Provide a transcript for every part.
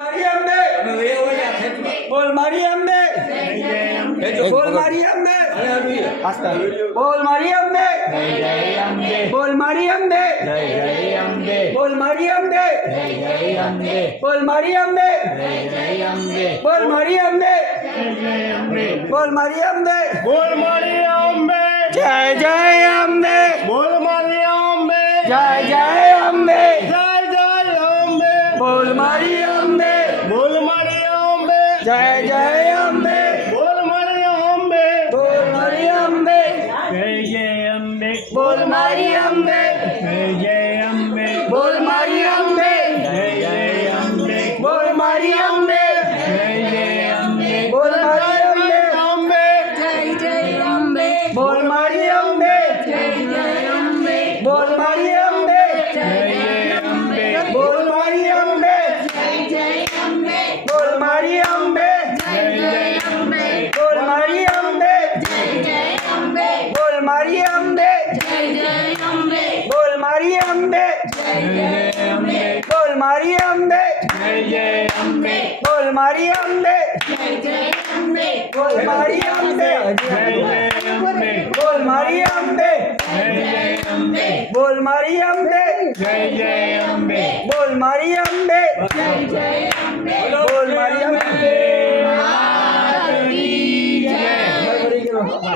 મારી અંબે બોલ મારી અંબે બોલ મારી અંબે બોલ મારી અંબે બોલ મારી અંબે બોલ મારી અંબે બોલ મારી અંબે બોલ મારી અંબે બોલ મારી અંબે બોલ મારી અંબે જય જય અંબે બોલ મારી અંબે જય જય અંબે જય જય અંબે બોલ મારી અંબે બોલ મારી અંબે જય જય અંબે બોલ મારી અંબે બોલ મારી અંબે જય જય અંબે બોલ મારી અંબે જય જય અંબે બોલ મારી અંબે જય જય અંબે બોલ મારી અંબે જય જય અંબે બોલ મારી અંબે અંબે જય જય અંબે બોલ મારી અંબે જય જય અંબે બોલ મારી અંબે જય જય અંબે બોલ મારી અંબે જય જય અંબે બોલ મારી અંબે જય જય અંબે બોલ મારી અંબે જય જય અંબે બોલ મારી અંબે જય જય અંબે બોલ મારી અંબે જય જય અંબે બોલ મારી અંબે જય જય અંબે બોલ મારી અંબે જય જય અંબે બોલ મારી અંબે જય જય અંબે બોલ મારી અંબે જય જય અંબે બોલ મારી અંબે જય જય અંબે બોલ મારી અંબે જય જય અંબે બોલ મારી અંબે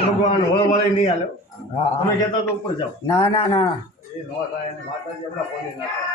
ભગવાન વળવળે નહીં હાલો તમે કહેતા તો ઉપર જાઓ ના ના ના એ નો થાય માતાજી હમણાં બોલી નાખે